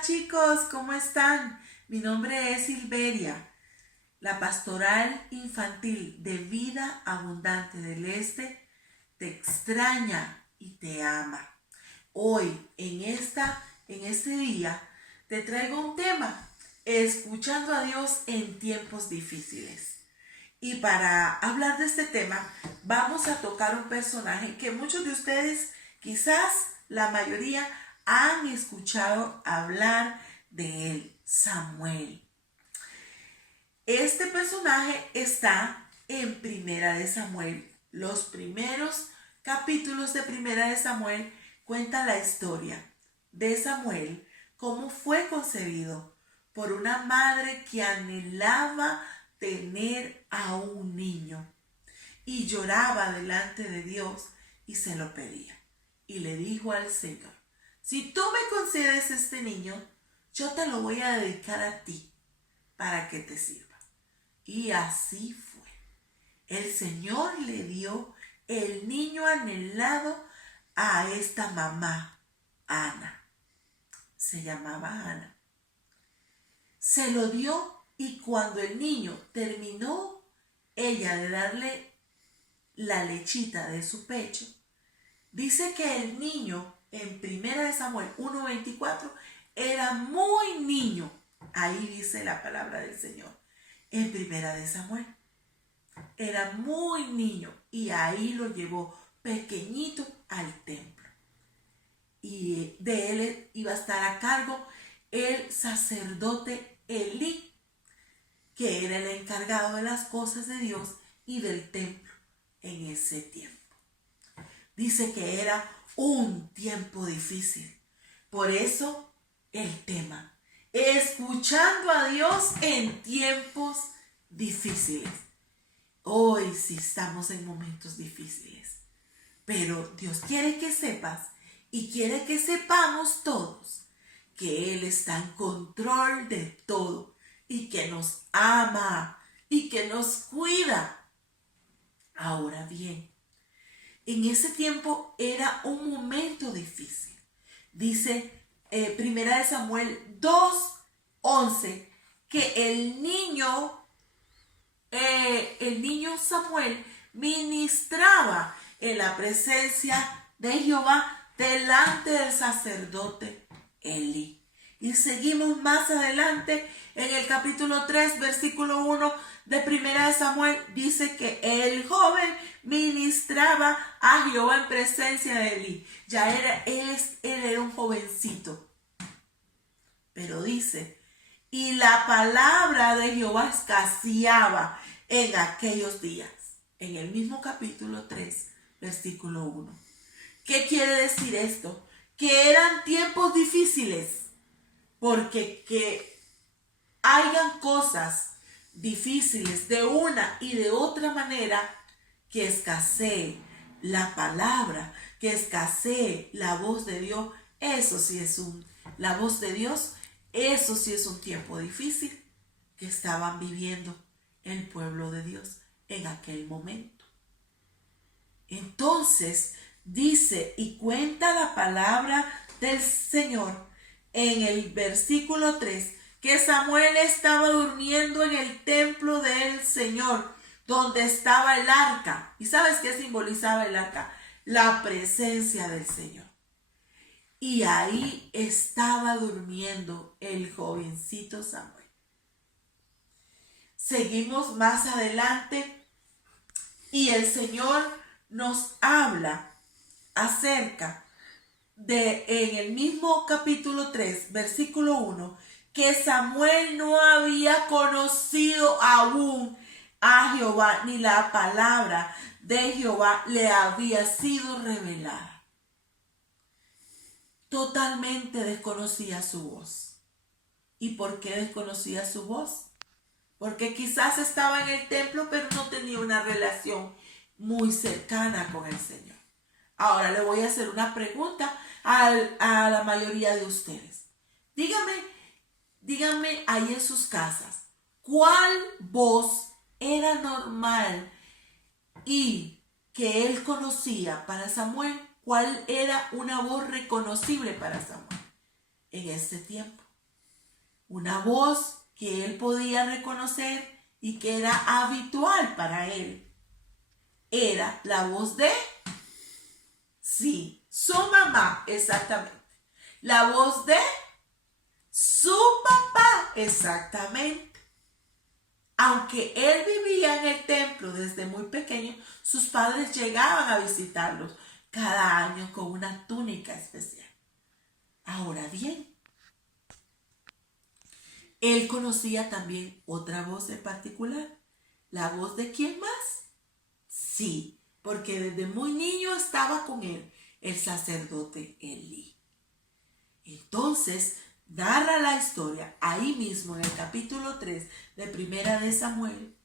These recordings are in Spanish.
Hola chicos, ¿cómo están? Mi nombre es Silveria, la pastoral infantil de Vida Abundante del Este te extraña y te ama. Hoy, en este día, te traigo un tema, escuchando a Dios en tiempos difíciles. Y para hablar de este tema, vamos a tocar un personaje que muchos de ustedes, quizás la mayoría, han escuchado hablar de él, Samuel. Este personaje está en Primera de Samuel. Los primeros capítulos de Primera de Samuel cuentan la historia de Samuel, cómo fue concebido por una madre que anhelaba tener a un niño y lloraba delante de Dios y se lo pedía. Y le dijo al Señor: si tú me concedes este niño, yo te lo voy a dedicar a ti para que te sirva. Y así fue. El Señor le dio el niño anhelado a esta mamá, Ana. Se llamaba Ana. Se lo dio y cuando el niño terminó ella de darle la lechita de su pecho, dice que el niño en Primera de Samuel 1:24 era muy niño. Ahí dice la palabra del Señor. En Primera de Samuel era muy niño y ahí lo llevó pequeñito al templo. Y de él iba a estar a cargo el sacerdote Elí, que era el encargado de las cosas de Dios y del templo en ese tiempo. Dice que era un tiempo difícil. Por eso el tema, escuchando a Dios en tiempos difíciles. Hoy sí estamos en momentos difíciles, pero Dios quiere que sepas y quiere que sepamos todos que Él está en control de todo y que nos ama y que nos cuida. Ahora bien, en ese tiempo era un momento difícil. Dice Primera de Samuel 2:11 que el niño Samuel ministraba en la presencia de Jehová delante del sacerdote Elí. Y seguimos más adelante en el capítulo 3, versículo 1 de Primera de Samuel. Dice que el joven ministraba a Jehová en presencia de Elí. Él era un jovencito. Pero dice, y la palabra de Jehová escaseaba en aquellos días. En el mismo capítulo 3, versículo 1. ¿Qué quiere decir esto? Que eran tiempos difíciles. Porque que hayan cosas difíciles de una y de otra manera, que escasee la palabra, que escasee la voz de Dios, eso sí es la voz de Dios, eso sí es un tiempo difícil que estaban viviendo el pueblo de Dios en aquel momento. Entonces dice y cuenta la palabra del Señor en el versículo 3 que Samuel estaba durmiendo en el templo del Señor, donde estaba el arca. ¿Y sabes qué simbolizaba el arca? La presencia del Señor. Y ahí estaba durmiendo el jovencito Samuel. Seguimos más adelante y el Señor nos habla acerca de, en el mismo capítulo 3, versículo 1, que Samuel no había conocido aún a Jehová, ni la palabra de Jehová le había sido revelada. Totalmente desconocía su voz. ¿Y por qué desconocía su voz? Porque quizás estaba en el templo, pero no tenía una relación muy cercana con el Señor. Ahora le voy a hacer una pregunta a la mayoría de ustedes. Díganme ahí en sus casas, ¿cuál voz era normal y que él conocía para Samuel? ¿Cuál era una voz reconocible para Samuel en ese tiempo? una voz que él podía reconocer y que era habitual para él. Era la voz de, sí, su mamá, exactamente. La voz de su papá, exactamente. Aunque él vivía en el templo desde muy pequeño, sus padres llegaban a visitarlos cada año con una túnica especial. Ahora bien, él conocía también otra voz en particular. ¿La voz de quién más? Sí, porque desde muy niño estaba con él, el sacerdote Elí. Entonces, narra la historia ahí mismo en el capítulo 3 de Primera de Samuel,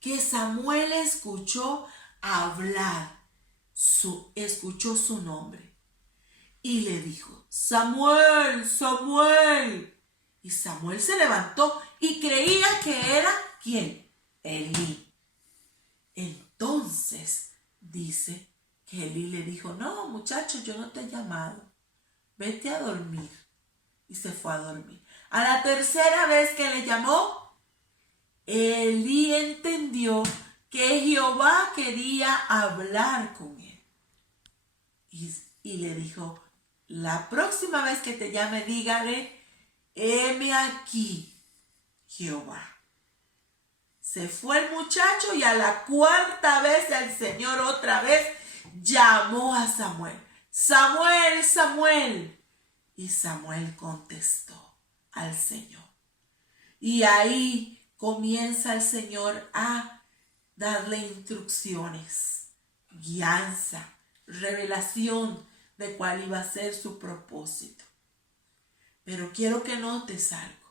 que Samuel escuchó hablar, escuchó su nombre y le dijo, Samuel, Samuel. Y Samuel se levantó y creía que era, ¿quién? Elí. Entonces dice que Elí le dijo, no, muchacho, yo no te he llamado, vete a dormir. Y se fue a dormir. A la tercera vez que le llamó, Elí entendió que Jehová quería hablar con él. Y le dijo, la próxima vez que te llame, dígale, heme aquí, Jehová. Se fue el muchacho y a la cuarta vez el Señor otra vez llamó a Samuel. Samuel, Samuel. Y Samuel contestó al Señor. Y ahí comienza el Señor a darle instrucciones, guianza, revelación de cuál iba a ser su propósito. Pero quiero que notes algo.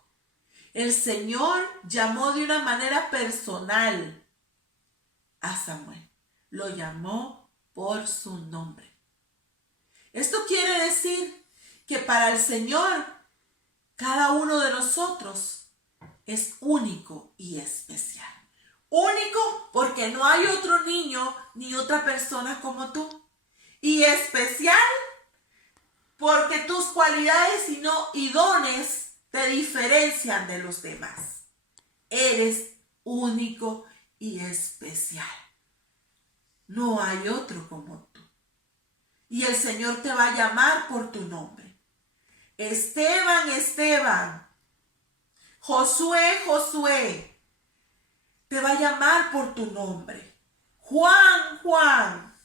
El Señor llamó de una manera personal a Samuel. Lo llamó por su nombre. Esto quiere decir que para el Señor cada uno de nosotros es único y especial. Único porque no hay otro niño ni otra persona como tú. Y especial porque tus cualidades y dones te diferencian de los demás. Eres único y especial. No hay otro como tú. Y el Señor te va a llamar por tu nombre. Esteban, Esteban. Josué, Josué. Te va a llamar por tu nombre. Juan, Juan.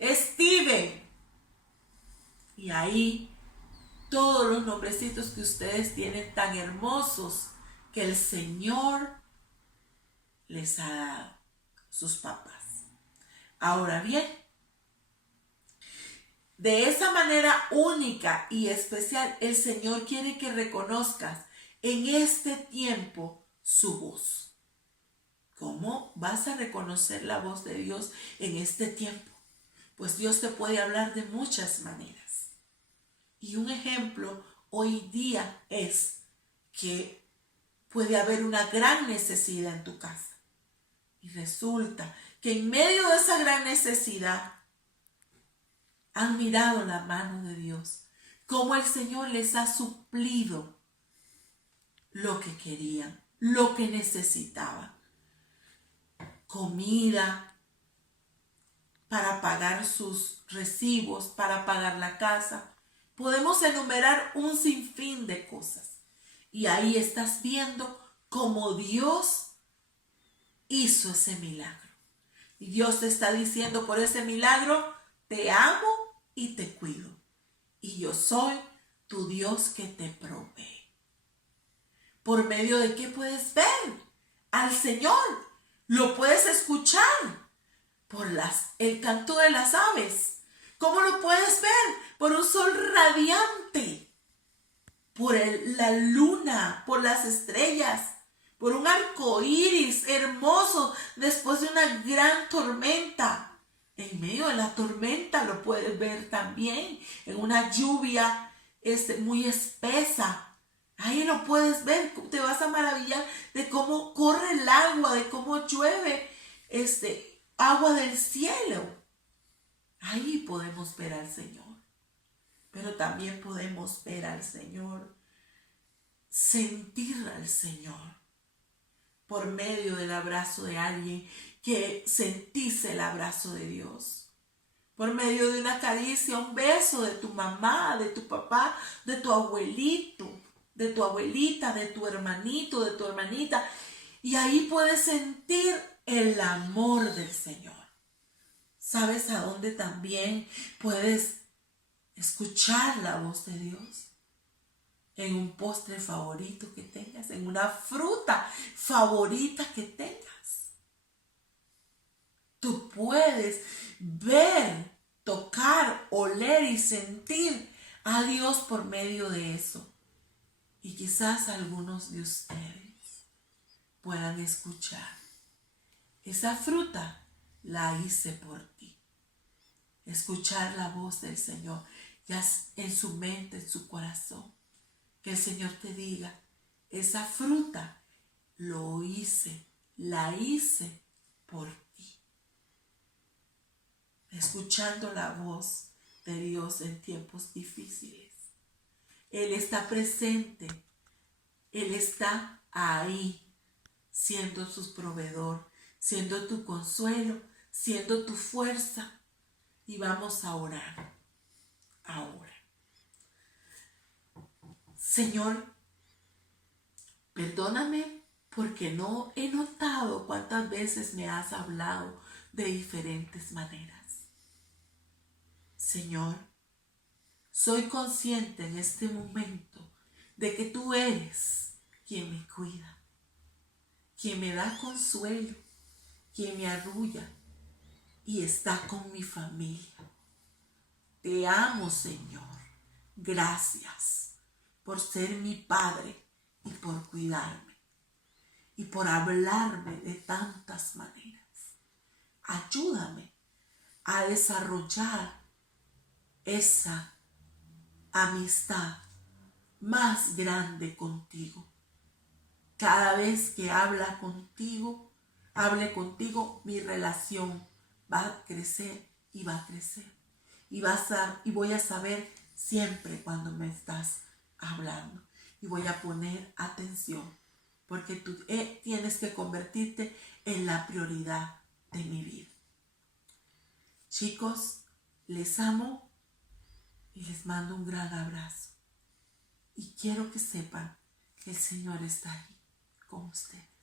Steven. Y ahí todos los nombrecitos que ustedes tienen tan hermosos que el Señor les ha dado, sus papás. Ahora bien, de esa manera única y especial, el Señor quiere que reconozcas en este tiempo su voz. ¿Cómo vas a reconocer la voz de Dios en este tiempo? Pues Dios te puede hablar de muchas maneras. Y un ejemplo hoy día es que puede haber una gran necesidad en tu casa. Y resulta que en medio de esa gran necesidad han mirado la mano de Dios, cómo el Señor les ha suplido lo que querían, lo que necesitaban. Comida para pagar sus recibos, para pagar la casa. Podemos enumerar un sinfín de cosas. Y ahí estás viendo cómo Dios hizo ese milagro. Y Dios te está diciendo por ese milagro, te amo y te cuido. Y yo soy tu Dios que te provee. ¿Por medio de qué puedes ver al Señor? Lo puedes escuchar por el canto de las aves. ¿Cómo lo puedes ver? Por un sol radiante, por la luna, por las estrellas, por un arco iris hermoso después de una gran tormenta. En medio de la tormenta lo puedes ver también, en una lluvia muy espesa. Ahí lo puedes ver, te vas a maravillar de cómo corre el agua, de cómo llueve agua del cielo. Ahí podemos ver al Señor. Pero también podemos ver al Señor sentir al Señor por medio del abrazo de alguien que sentís el abrazo de Dios. Por medio de una caricia, un beso de tu mamá, de tu papá, de tu abuelito, de tu abuelita, de tu hermanito, de tu hermanita. Y ahí puedes sentir el amor del Señor. ¿Sabes a dónde también puedes escuchar la voz de Dios? En un postre favorito que tengas, en una fruta favorita que tengas. Tú puedes ver, tocar, oler y sentir a Dios por medio de eso. Y quizás algunos de ustedes puedan escuchar. Esa fruta la hice por ti. Escuchar la voz del Señor ya en su mente, en su corazón. Que el Señor te diga, esa fruta la hice por ti. Escuchando la voz de Dios en tiempos difíciles. Él está presente. Él está ahí, siendo tu proveedor, siendo tu consuelo, siendo tu fuerza. Y vamos a orar ahora. Señor, perdóname porque no he notado cuántas veces me has hablado de diferentes maneras. Señor, soy consciente en este momento de que tú eres quien me cuida, quien me da consuelo, quien me arrulla y está con mi familia. Te amo, Señor. Gracias por ser mi Padre y por cuidarme y por hablarme de tantas maneras. Ayúdame a desarrollar esa amistad más grande contigo. Cada vez que hable contigo, mi relación va a crecer y va a crecer. Y voy a saber siempre cuando me estás hablando. Y voy a poner atención. Porque tú tienes que convertirte en la prioridad de mi vida. Chicos, les amo y les mando un gran abrazo. Y quiero que sepan que el Señor está ahí con ustedes.